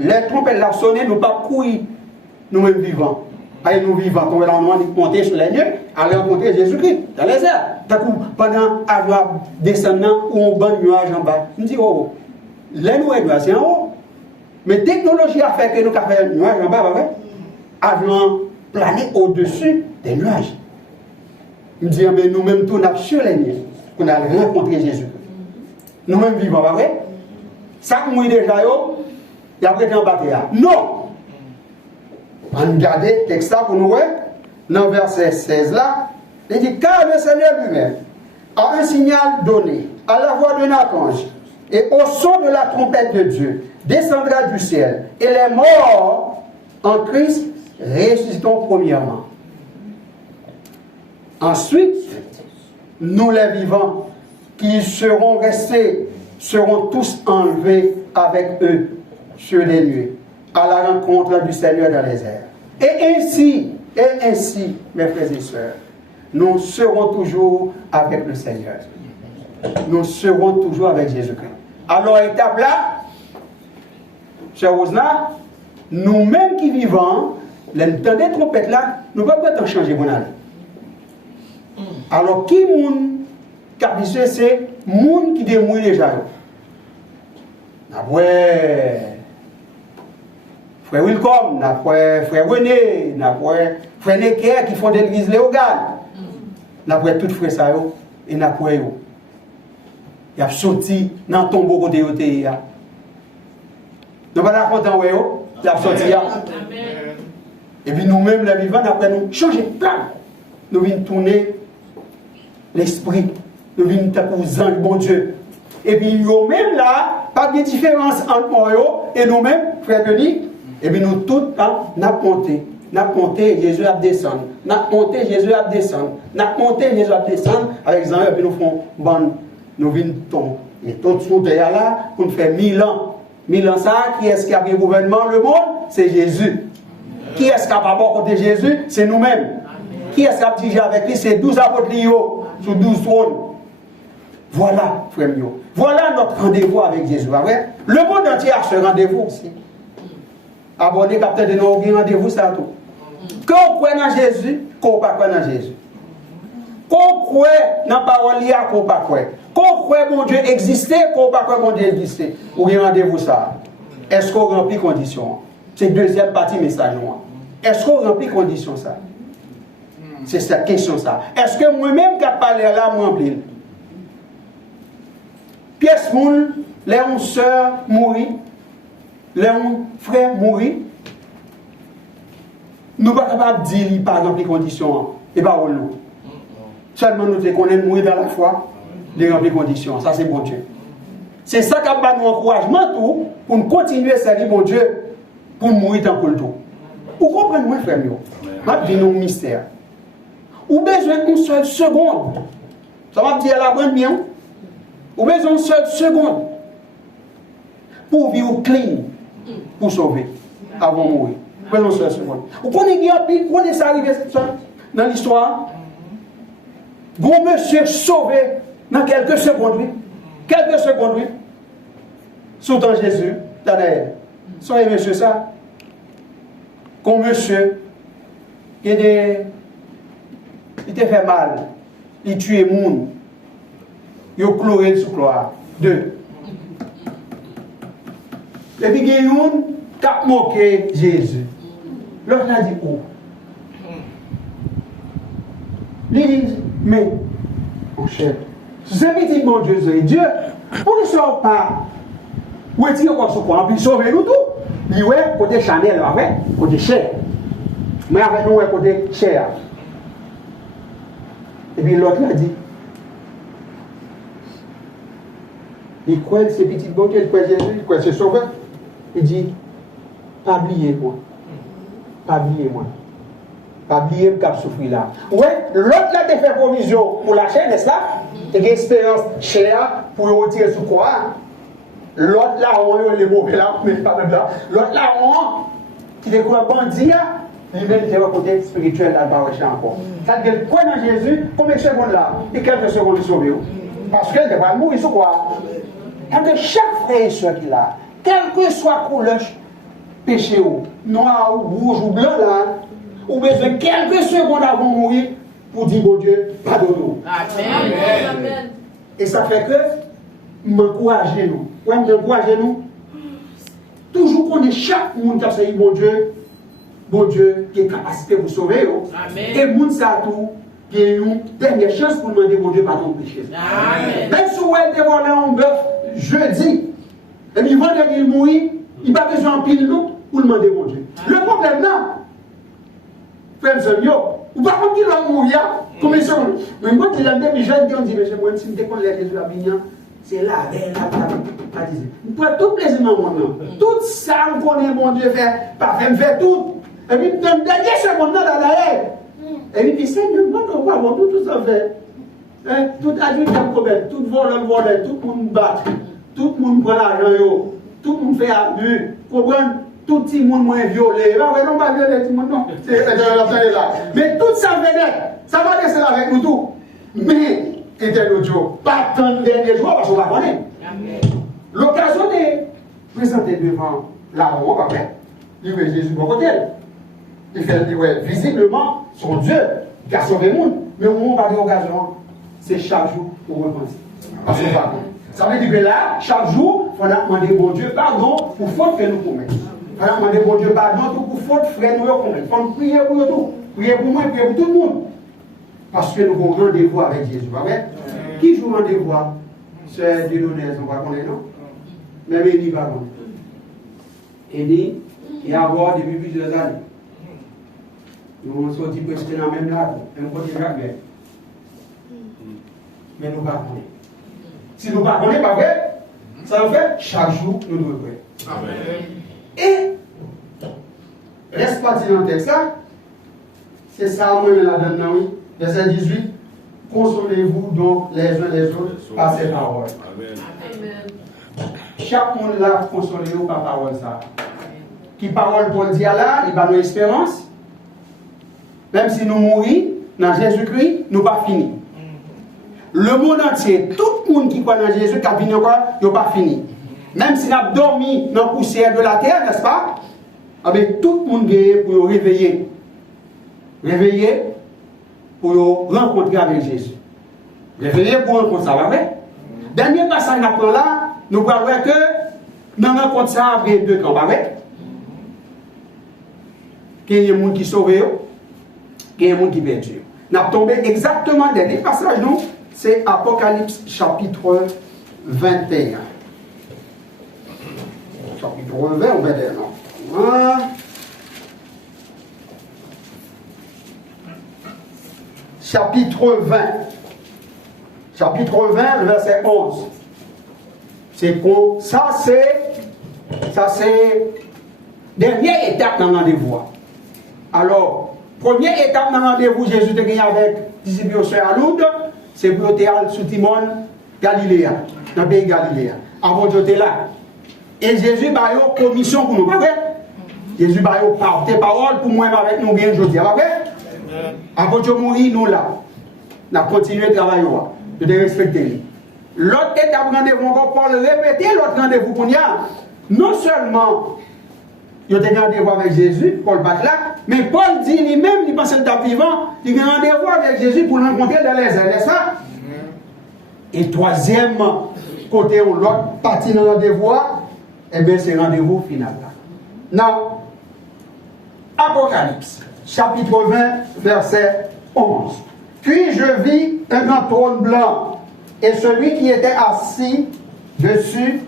les trompettes l'a sonné, nous pas courir, nous-mêmes vivants. Et nous vivants, tomber dans le monde, monter sur les nuées, aller rencontrer Jésus-Christ dans les airs. Pendant avoir descendant ou un bon nuage en bas, nous disons, oh, les nuages, c'est en haut. Mais la technologie a fait que nous avons fait un nuage en bas, avions plané au-dessus des nuages. Nous disons, mais nous-mêmes, tout nous sur les nuées, qu'on a rencontré Jésus. Nous-mêmes vivants, pas vrai? Ça que nous déjà, il y a prêté en bataille. Non! On regarde le texte là pour nous voir, dans le verset 16 là, il dit, car le Seigneur lui-même a un signal donné à la voix d'un archange et au son de la trompette de Dieu descendra du ciel et les morts en Christ ressusciteront premièrement. Ensuite, nous les vivants qui seront restés seront tous enlevés avec eux sur les nuées à la rencontre du Seigneur dans les airs. Et ainsi, mes frères et sœurs, nous serons toujours avec le Seigneur. Nous serons toujours avec Jésus-Christ. Alors, étape là, cher Osna, nous-mêmes qui vivons, les temps des trompettes là, nous ne pouvons pas changer mon année. Alors, qui moun capissé, c'est moun qui démouille déjà. Après, frère Wilcom, frère René, frère Necker qui font de l'église Léogane. Après tout frère ça, et après yo. Il a sorti dans le tombeau côté yo te ya. Nous pas content yo, il a sorti ya. Et puis nous-mêmes les vivants après nous changer de plan. Nous venons tourner l'esprit, nous venons taper aux anges bon Dieu. Et puis nous-mêmes là, pas de différence entre moi et nous-mêmes, frère Denis, et puis nous tous n'a monté, Jésus a descendu. N'a monté, Jésus a descendu. N'a monté, Jésus a descendu. Avec les et puis nous faisons bon, nous venons tomber. Et tout sous terre là, pour nous faire 1000 ans. 1000 ans ça, qui est-ce qui a pris le gouvernement, le monde? C'est Jésus. Qui est-ce qui a pas bon côté Jésus? C'est nous-mêmes. Qui est-ce qui a dirigé avec lui? C'est 12 apôtres sur 12 trônes. Voilà, frère Mio. Voilà notre rendez-vous avec Jésus. Le monde entier a ce rendez-vous aussi. Abonné, capteur de nos rendez-vous, ça tout. Quand on croit dans Jésus, qu'on ne croit pas dans Jésus. Qu'on croit dans la parole, qu'on ne croit pas. Qu'on croit que mon Dieu existait, qu'on ne croit pas que mon Dieu existait. Ou bien rendez-vous ça. Est-ce qu'on remplit conditions? C'est la deuxième partie du message. Est-ce qu'on remplit conditions ça? C'est cette question ça. Est-ce que moi-même qui ai parlé là, moi remplis? Pièce moule, les 11 sœurs mourir, les 11 frères mourir. Nous ne sommes pas capables de dire qu'il n'y a pas rempli conditions. Et pas nous. Seulement nous connaissons mourir dans la foi, de remplir conditions. Ça c'est bon Dieu. C'est ça qui a nous encouragement tout pour nous continuer à servir bon Dieu pour mourir dans le tout. Vous comprenez, moi, frère? Je vais nous mystère. Ou besoin d'une seule seconde. Ça va dire la bonne bien. Ou besoin d'une seule seconde pour vivre clean, pour sauver, avant de mourir. Ou besoin d'une seule seconde. Vous connaissez ça arrivé dans l'histoire? Bon monsieur sauvé dans quelques secondes, oui. Quelques secondes, oui. Sous temps Jésus, Daniel. Soyez monsieur ça. Comme monsieur, il te fait mal, il tue le monde, il a chloré sous gloire. 2. Et puis il y a un qui a moqué Jésus. L'autre a dit où? Il dit, mais, mon cher, c'est petit bon Dieu, c'est Dieu, pour ne soit pas, où est-il encore sur quoi? En plus, sauver nous tout. Il y a côté Chanel, côté cher. Mais avec nous, côté cher. Et puis l'autre a dit, il croit que c'est petit bon Dieu, il croit Jésus, il croit que c'est sauveur. Il dit, pas oublier moi. Pas oublier moi. Pas oublier que je souffre là. Ouais, l'autre là, fait provision pour la chair, n'est-ce pas? Tu as une expérience chère pour retirer sous quoi? L'autre là, on est les mauvais là, mais pas même là. L'autre là, on qui découvre bandit, lui-même il est au côté spirituel là, bas encore. Ça veut dire quoi dans Jésus? Combien de secondes là? Et quelques secondes de sauver. Parce qu'elle va mourir sur quoi? Parce que chaque frère et soeur qu'il a, quelle que soit la couleur péché ou, noir ou rouge ou blanc là, ou besoin quelques secondes avant de mourir pour dire bon Dieu, pardonne-nous. Amen. Et ça fait que m'encourager nous. Ouais, m'encourager nous. Toujours qu'on est chaque monde qui a dit bon Dieu, qui a capacité pour sauver. Amen. Et monde ça tout, qui a une dernière chance pour demander bon Dieu pardon pour péché. Amen. Même si vous avez volé un bœuf jeudi, et puis vendredi il mourit, il n'a pas besoin de pile nous pour demander bon Dieu. Le problème là, frère Monsieur, ou par contre, il va mourir, comme ils sont. Mais moi, je l'ai dit, jeune, on dit, mais moi, si je déconne les Jésus à Bignan, c'est là, là, pour tout plaisir dans le monde. Tout ça, on connaît, mon Dieu, pas faire tout. Et puis, dans le dernier seconde, dans l'arrière. Et puis, Seigneur, moi, on va voir tout ça fait. Tout adulte, tout voleur, tout le monde bat, tout le monde prend l'argent, tout le monde fait abus, comprendre? Tout le monde moins violé. Non, pas violé, tout le monde, non. Mais tout ça venait. Ça va laisser avec nous tout. Mais, éternel Dieu, pas tant de derniers jours parce qu'on va connaître. L'occasion de présenter devant la roi, il veut Jésus pour côté. Il fait visiblement son Dieu qui a sauvé le monde. Mais au moment où on va l'occasion, c'est chaque jour pour repentir. Parce qu'on va connaître. Ça veut dire que là, chaque jour, il faut demander bon Dieu pardon pour faute que nous commettons. Il faut demander bon Dieu pardon pour faute frère nous commettons. Il faut prier pour tout. Prier pour moi, prier pour tout le monde. Parce que nous avons rendez-vous avec Jésus. Qui joue rendez-vous? C'est Dieudonné, on va connaître, non? Même Élie va connaître. Élie, il y a encore depuis plusieurs années. Nous avons sorti presque dans la même lave, un côté jamais. Mais nous ne pas connaître. Si nous ne pas connaître, pas vrai, ça veut faire chaque jour nous devons faire. Et, reste parti dans le texte, c'est ça, moi, je la donne, oui. Verset 18, consolez-vous donc les uns les autres par ces paroles. Amen. Chaque monde là, consolez-vous par parole ça. Qui parole pour le dire là, il va nous espérance. Même si nous mourons dans Jésus-Christ, nous pas fini. Le monde entier, tout le monde qui croit dans Jésus, qui a fini encore, il n'a pas fini. Même si nous avons dormi dans la poussière de la terre, n'est-ce pas? Avec tout le monde guéri pour réveiller. Réveiller pour rencontrer avec Jésus. Réveiller pour rencontrer ça, vrai? Dernier passage après là, nous voyons que nous rencontrons ça après deux camps, vrai? Qu'il y a des gens qui sauvent, qu'il y a des gens qui perdent. Nous avons tombé exactement dans dernier passage, nous, c'est Apocalypse chapitre 21. Chapitre 20 ou 21, non? Chapitre 20. Chapitre 20, verset 11. Ça, c'est dernière étape dans le rendez-vous. Alors, première étape dans le rendez-vous, Jésus te gagné avec disciples à Lourdes, c'est pour aller sous Timon, Galiléa, dans le pays Galiléa. Avant de être là. Et Jésus a eu une commission pour nous, pas vrai? Jésus a eu des paroles pour moi avec nous bien aujourd'hui, pas vrai? Avant de mourir, nous là. Nous avons continué à travailler, nous devons respecter. L'autre étape rendez-vous, encore Paul répéter l'autre rendez-vous pour nous. Non seulement il y a des rendez-vous avec Jésus, Paul bat là, mais Paul dit lui-même, il pense qu'il est vivant, il y a un rendez-vous avec Jésus pour le rencontrer dans les airs, n'est-ce pas? Et troisième côté où l'autre partie dans le rendez-vous, eh bien c'est le rendez-vous final là. Non. Apocalypse, chapitre 20, verset 11. Puis je vis un grand trône blanc, et celui qui était assis dessus,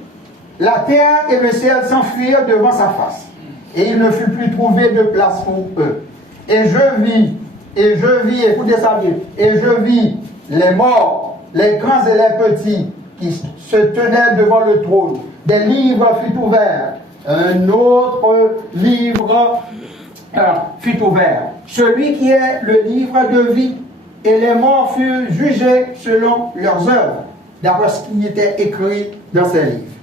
la terre et le ciel s'enfuirent devant sa face. Et il ne fut plus trouvé de place pour eux. Et je vis, écoutez ça bien, et je vis les morts, les grands et les petits, qui se tenaient devant le trône. Des livres furent ouverts. Un autre livre fut ouvert. Celui qui est le livre de vie. Et les morts furent jugés selon leurs œuvres, d'après ce qui était écrit dans ces livres.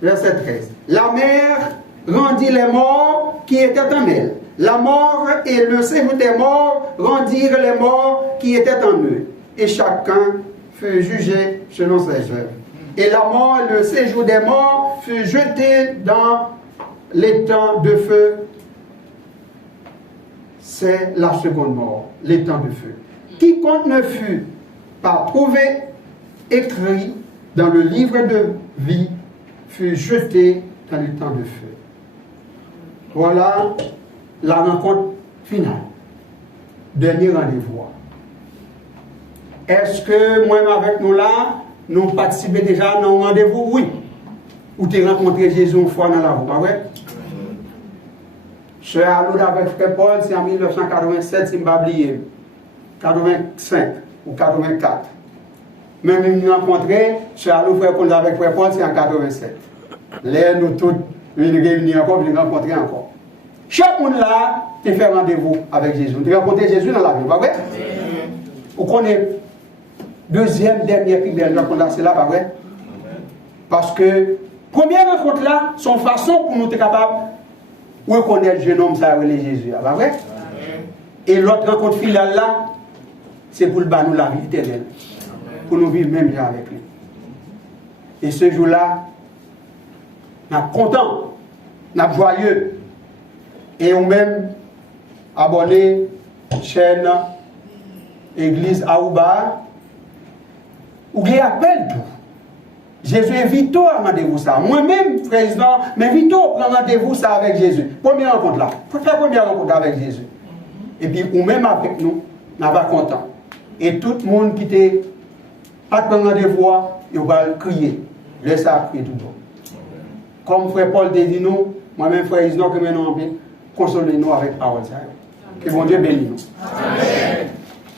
Verset 13. La mer rendit les morts qui étaient en elle. La mort et le séjour des morts rendirent les morts qui étaient en eux. Et chacun fut jugé selon ses œuvres. Et la mort et le séjour des morts furent jetés dans les temps de feu, c'est la seconde mort, les temps de feu. Quiconque ne fut pas trouvé écrit dans le livre de vie fut jeté dans le temps de feu. Voilà la rencontre finale. Dernier rendez-vous. Est-ce que moi avec nous là, nous participons déjà dans un rendez-vous? Oui. Ou tu as rencontré Jésus une fois dans la voie, pas vrai? Je suis allé avec Frère Paul, c'est en 1987, si je ne m'ai pas oublié. 85 ou 84. Même nous rencontré, je suis allé avec Frère Paul, c'est en 87. Là, nous tous, nous réunis encore, nous rencontrer encore. Chaque monde là, tu fait rendez-vous avec Jésus. Tu as rencontré Jésus dans la vie, pas vrai? Vous connaissez deuxième, dernière prière, c'est là, pas vrai? Parce que, première rencontre là, son façon pour nous être capables de reconnaître le jeune homme, ça a Jésus, pas vrai? Et l'autre rencontre finale là, c'est pour le bas nous la vie éternelle. Pour nous vivre même bien avec lui. Et ce jour-là, nous sommes contents, nous sommes joyeux. Et on même abonné chaîne Église Aouba, où il appelle tout. Jésus invite à rendez-vous ça. Moi-même, président, m'invite à prendre rendez-vous ça avec Jésus. Première rencontre là. Pour faire première rencontre avec Jésus. Et puis, ou même avec nous, nous sommes contents. Et tout le monde qui était pas de rendez-vous, il va crier. Laisse ça crier tout le monde. Comme frère Paul dit nous, moi-même frère Isno, que maintenant, consolez-nous avec parole. Que bon Dieu bénisse nous. Amen.